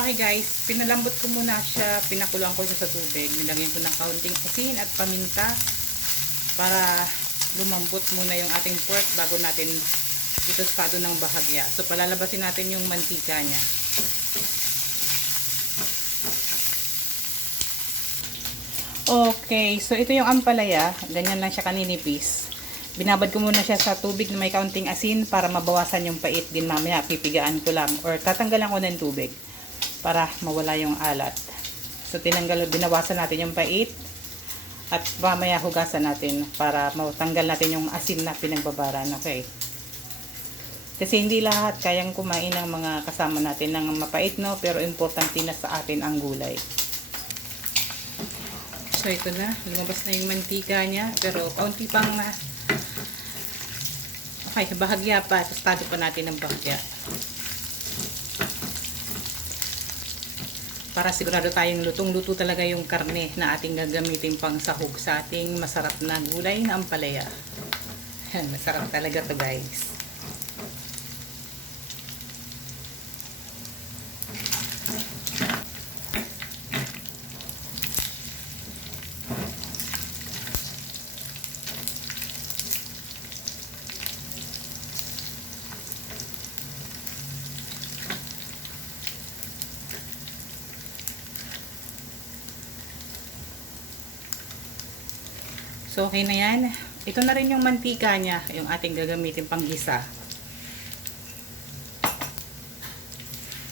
Okay guys, pinalambot ko muna siya, pinakuluan ko siya sa tubig. Nilagyan ko ng kaunting asin at paminta para lumambot muna yung ating pork bago natin itostado ng bahagya. So palalabasin natin yung mantika niya. Okay, so ito yung ampalaya. Ganyan lang siya kaninipis. Binabad ko muna siya sa tubig na may kaunting asin para mabawasan yung pait din. Mamaya pipigaan ko lang or tatanggalan ko ng tubig para mawala yung alat. So binawasan natin yung pait at mamaya hugasan natin para matanggal natin yung asin na pinagbabaran. Okay. Kasi hindi lahat kayang kumain ng mga kasama natin ng mapait, no? Pero importante na sa atin ang gulay. So ito na, lumabas na yung mantika niya, pero kaunti pang okay, bahagya pa, tostado pa natin ng bahagya. Para sigurado tayong lutong-luto talaga yung karne na ating gagamitin pang sahog sa ating masarap na gulay na ampalaya. Yan, masarap talaga to guys. So, okay na yan. Ito na rin yung mantika niya, yung ating gagamitin pang gisa.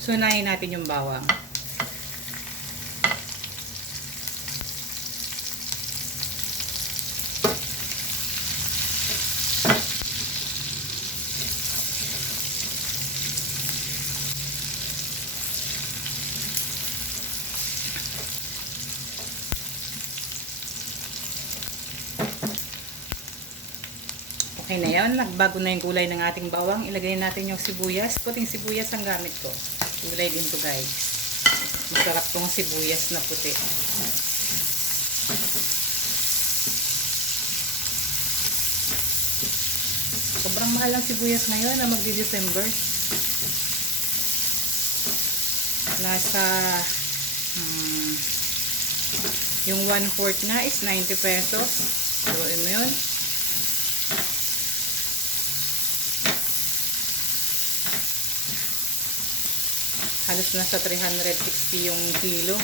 So, unahin natin yung bawang. Okay na yan, nagbago na yung kulay ng ating bawang. Ilagay natin yung sibuyas. Puting sibuyas ang gamit ko. Kulay din to guys. Masarap tong sibuyas na puti. Sobrang mahal ang sibuyas ngayon na magdi-December. Nasa yung 1/4 na is 90 pesos. So, mo yun. Halos nasa 360 yung kilo.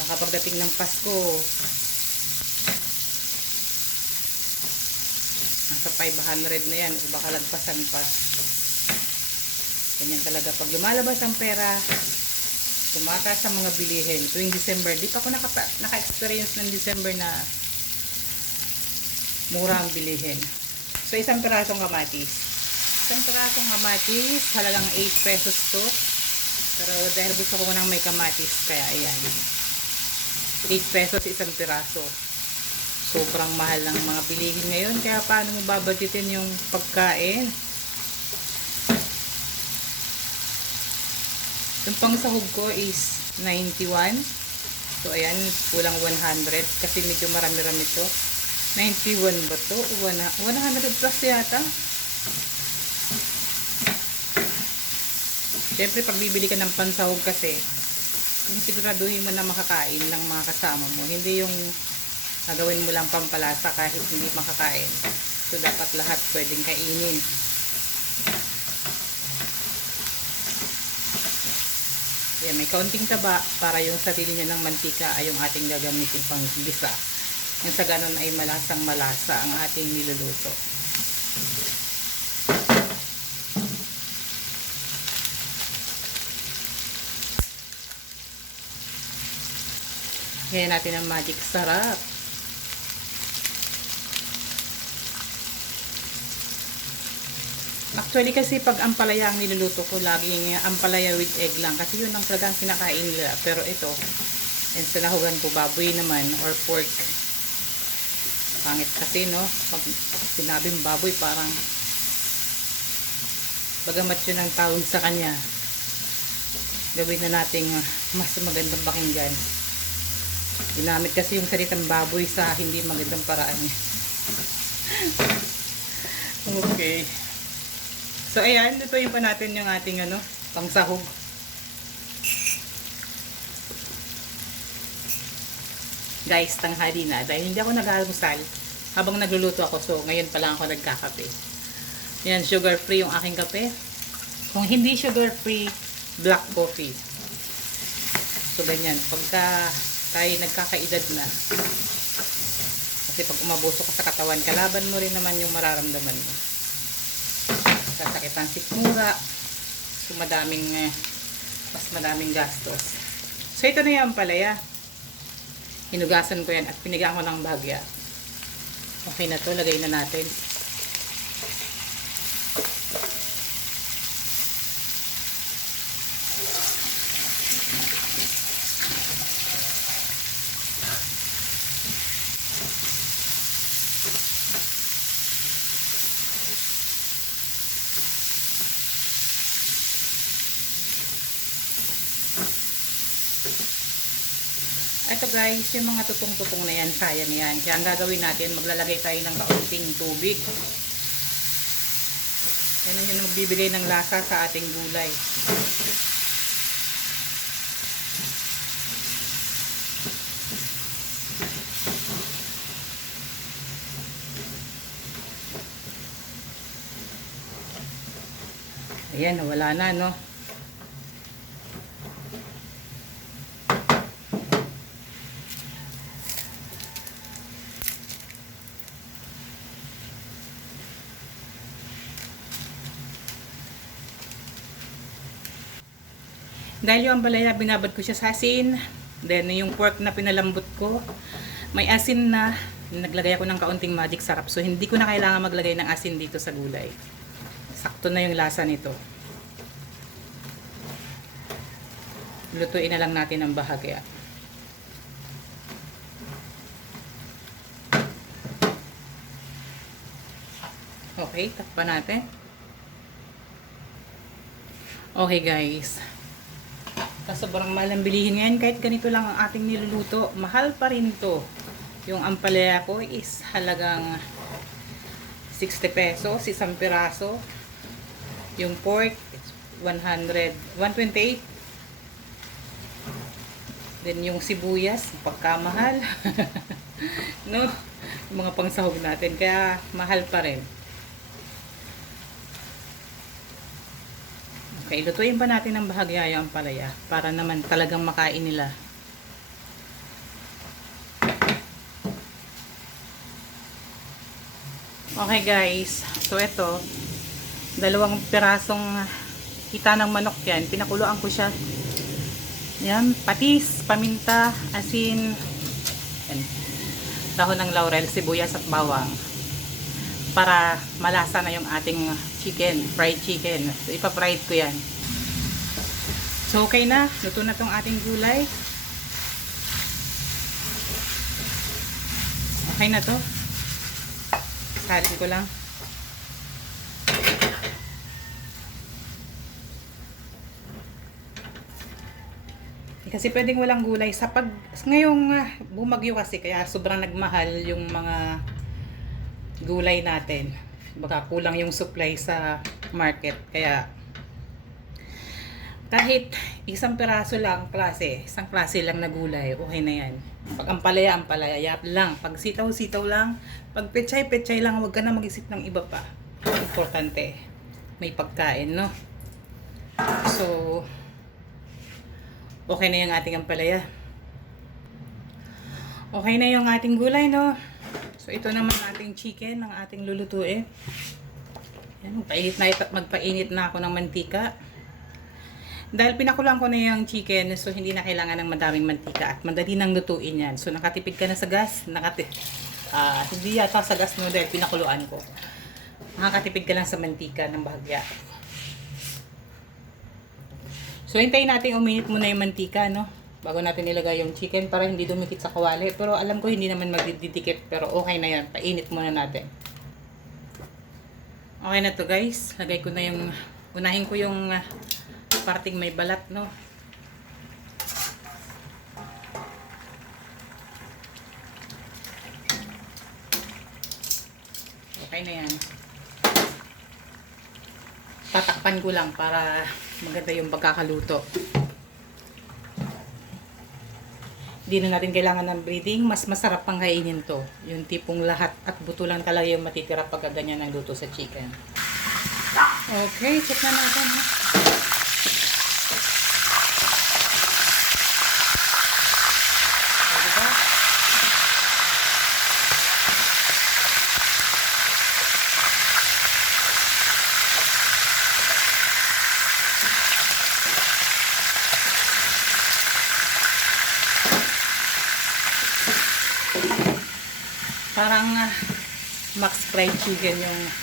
Baka pagdating ng Pasko, nasa 500 na yan o baka lagpasan pa. Ganyan talaga. Pag lumalabas ang pera, tumataas ang mga bilihin. Tuwing December, di pa ako naka-experience ng December na mura ang bilihin. So, isang pirasong kamatis. Isang pirasong kamatis, halagang 8 pesos to. Pero dahil gusto ko nang may kamatis, kaya ayan. 8 pesos isang piraso. Sobrang mahal ng mga bilihin ngayon. Kaya paano mo babudgetin yung pagkain? Yung pang sahog ko is 91. So ayan, kulang 100. Kasi medyo marami-rami to. 91 ba to? 100 plus yata. Siyempre, pag bibili ka ng pansahog kasi, yung siguraduhin mo na makakain ng mga kasama mo. Hindi yung gagawin mo lang pampalasa kahit hindi makakain. So, dapat lahat pwedeng kainin. Yan, may kaunting taba para yung sarili niya ng mantika ay yung ating gagamitin pang gisa. Yung sa ganun ay malasang malasa ang ating niluluto. Ngayon natin ang magic sarap. Actually kasi pag ampalaya ang niluluto ko, laging ampalaya with egg lang. Kasi yun ang talagang kinakain nila. Pero ito, and sa nahugan ko, baboy naman or pork. Pangit kasi, no? Pag sinabing baboy, parang bagamat yun ang tawag sa kanya. Gawin na nating mas magandang pakinggan. Ginamit kasi yung salitang baboy sa hindi magandang paraan. Okay. So, ayan. Lutuin pa natin yung ating Pang sahog. Guys, tanghali na. Dahil hindi ako nag-almusal habang nagluluto ako. So, ngayon pa lang ako nagkakape. Yan, sugar free yung aking kape. Kung hindi sugar free, black coffee. So, ganyan. Pagka tayo nagkakaedad na, kasi pag umabuso ka sa katawan, kalaban mo rin naman yung mararamdaman mo. Sasakit ang sikmura. So, mas madaming gastos. So, ito na yung ampalaya. Hinugasan ko yan at pinigaan ko ng bahagya. Okay na to, lagay na natin. Ito guys, yung mga tutong-tutong na yan, sayang yan. Kaya ang gagawin natin, maglalagay tayo ng kaunting tubig. Yan yung magbibigay ng lasa sa ating gulay. Ayan, wala na, no? Dahil yung ampalaya, binabad ko siya sa asin. Then, yung pork na pinalambot ko, may asin na. Naglagay ako ng kaunting magic sarap. So, hindi ko na kailangan maglagay ng asin dito sa gulay. Sakto na yung lasa nito. Lutuin na lang natin ang bahagya. Okay, takpan natin. Okay guys. Sobrang mahal ang bilihin ngayon. Kahit ganito lang ang ating niluluto, mahal pa rin to. Yung ampalaya ko is halagang 60 pesos, isang piraso. Yung pork, 128. Then yung sibuyas, pagkamahal. No? Yung mga pangsahog natin. Kaya mahal pa rin. Okay, lutuin pa natin ng bahagya yung ampalaya para naman talagang makain nila. Okay guys, so ito, 2 pirasong hita ng manok yan. Pinakuluan ko siya. Yan, patis, paminta, asin, yan, dahon ng laurel, sibuyas at bawang. Para malasa na yung ating chicken, fried chicken. So, ipa-fried ko yan. So, okay na. Luto na tong ating gulay. Okay na to. Salin ko lang. Kasi pwedeng walang gulay. Ngayong bumagyo kasi, kaya sobrang nagmahal yung mga gulay natin. Baka kulang yung supply sa market. Kaya kahit isang piraso lang isang klase lang na gulay, okay na yan. Pag ampalaya, yap lang. Pag sitaw lang. Pag pechay lang, huwag ka na mag-isip ng iba pa. Importante, may pagkain, no? So, okay na yung ating ampalaya. Okay na yung ating gulay, no? So, ito naman ating chicken, ang ating lulutuin. Yan, magpainit na ako ng mantika. Dahil pinakulang ko na yung chicken, so hindi na kailangan ng madaming mantika at madali nang lutuin yan. So, nakatipid ka na sa gas. Hindi yata sa gas, no, dahil pinakuluan ko. Nakakatipid ka lang sa mantika ng bahagya. So, hintayin natin uminit muna yung mantika, no? Bago natin ilagay yung chicken para hindi dumikit sa kawali. Pero alam ko hindi naman magdidikit. Pero okay na yan. Painit muna natin. Okay na to guys. Lagay ko na yung... Unahin ko yung parting may balat, no? Okay na yan. Tatakpan ko lang para maganda yung pagkakaluto. Hindi na natin kailangan ng breeding. Mas masarap pang kainin to. Yung tipong lahat at buto lang talaga yung matitira pagka ganyan ang luto sa chicken. Okay, check na natin. O, diba? Parang Max Fried Chicken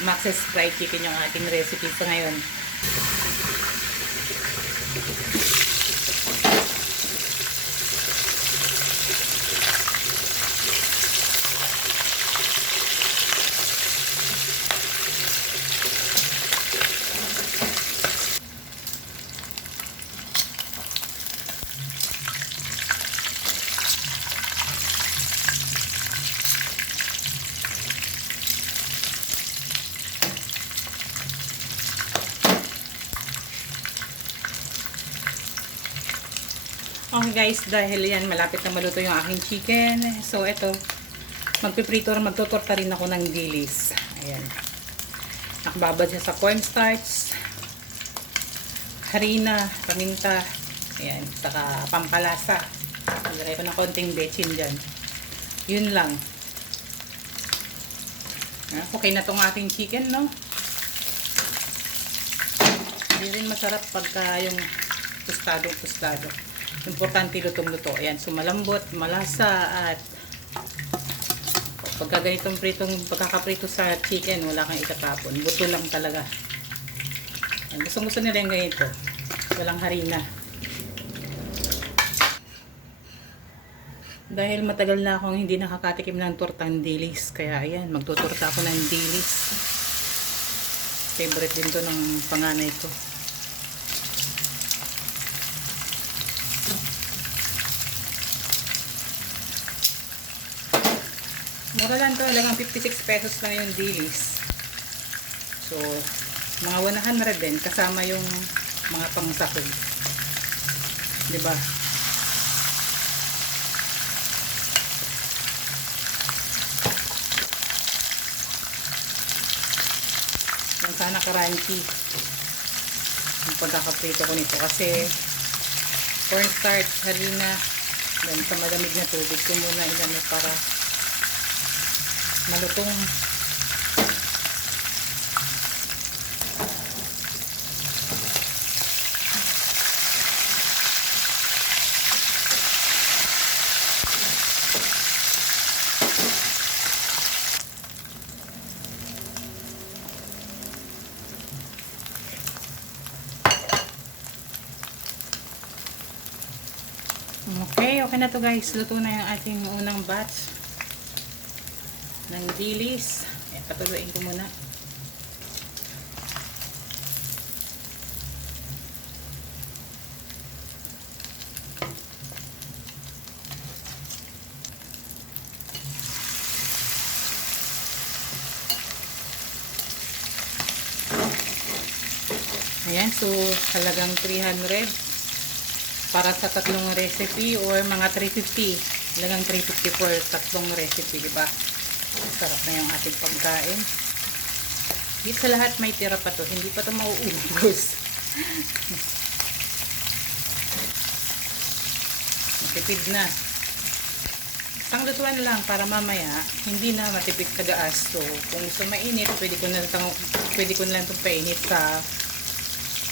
Max's Fried Chicken yung ating recipe sa ngayon. Okay guys, dahil yan malapit na maluto yung aking chicken. So ito, magtutorta rin ako ng dilis. Ayan. Nakababad siya sa cornstarch, harina, paminta, ayan, saka pampalasa. Lagay ko ng konting bechin dyan. Yun lang. Okay na tong ating chicken, no? Hindi rin masarap pagka yung tostado. Importante lutong-luto. Ayan, sumalambot, malasa, at pagka ganitong pagkakaprito sa chicken, wala kang itatapon. Buto lang talaga. Ayan, gusto nila yung ganito. Walang harina. Dahil matagal na akong hindi nakakatikim ng tortang dilis. Kaya ayan, magtuturta ako ng dilis. Favorite din to ng panganay ko. Mura lang to, halagang 56 pesos lang yung dilis. So, mga 100 din, kasama yung mga pangsahog. Diba? Yung sana crunchy yung pagkakaprito ko nito. Kasi, cornstarch, harina, then sa malamig na tubig ko muna ilano para malutong. Okay na to guys. Luto na yung ating unang batch ng dilis. Ayan, patuluin ko muna. Ayan, so halagang 300 para sa tatlong recipe or mga 350. Halagang 350 for tatlong recipe, diba? Sarap na yung ating pagkain. Higit sa lahat may tira pa to, hindi pa to mauubos. Matipid na. Isang lutuan lang para mamaya hindi na matipid sa gaas. So kung gusto mainit, pwede ko na lang itong painit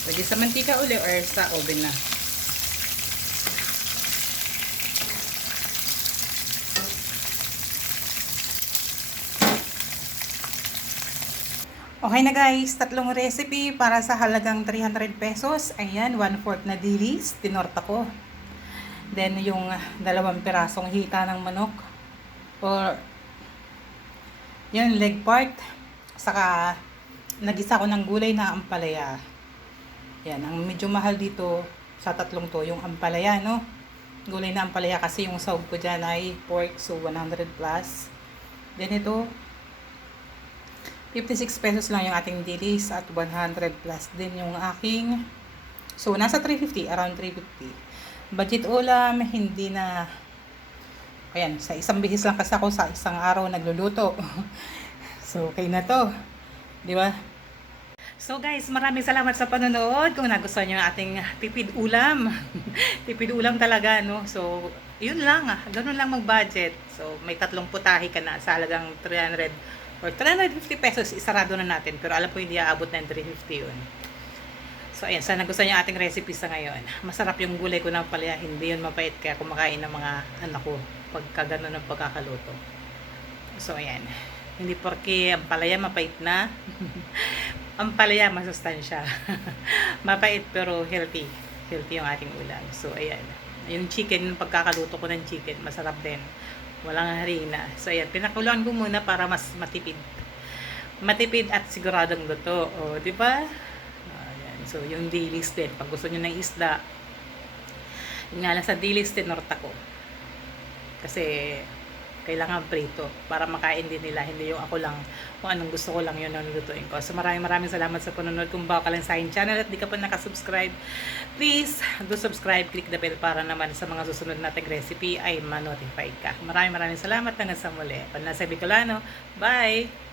pwede sa mantika uli or sa oven na. Okay na guys, tatlong recipe para sa halagang 300 pesos. Ayan, 1/4 na dilis, tinorta ko. Then yung 2 pirasong hita ng manok. Or yung leg part. Saka nagisa ko ng gulay na ampalaya. Yan, ang medyo mahal dito sa tatlong to, yung ampalaya, no? Gulay na ampalaya kasi yung sahog ko dyan ay pork, so 100 plus. Then ito, 56 pesos lang yung ating dilis at 100 plus din yung aking So, nasa 350, around 350. Budget ulam, hindi na, ayan, sa isang bihis lang kasi ako sa isang araw nagluluto. So, okay na to. Di ba? So guys, maraming salamat sa panonood. Kung nagustuhan niyo yung ating tipid ulam. Tipid ulam talaga, no? So, yun lang ah. Ganun lang mag-budget. So, may tatlong putahe ka na sa halagang 300 or 350 pesos. Isarado na natin. Pero alam ko hindi aabot na yung 350 yun. So, ayan. Sana nagustuhan niyo yung ating recipe sa ngayon. Masarap yung gulay ko ng palaya. Hindi yun mapait. Kaya kumakain ng mga anak ko pagka ganun ang pagkakaluto. So, ayan. Hindi porke ang palaya mapait na. Ang palaya masustansya. Mapait pero healthy. Healthy yung ating ulam. So, ayan. Yung chicken, yung pagkakaluto ko ng chicken, masarap din. Walang harina. So, ayan. Pinakuloan ko muna para mas matipid. Matipid at siguradong luto. O, di ba? Ayan. So, yung dilis din. Pag gusto nyo ng isda, yung nga lang sa dilis din, norta ko. Kasi, kailangan prito para makain din nila, hindi yung ako lang kung anong gusto ko lang yun ang lutuin ko. So maraming salamat sa panonood. Kung bago ka lang sa aking channel at di ka pa nakasubscribe, please do subscribe, click the bell para naman sa mga susunod nating recipe ay ma-notify ka. Maraming salamat hanggang sa muli. Panasa Bicolano, bye!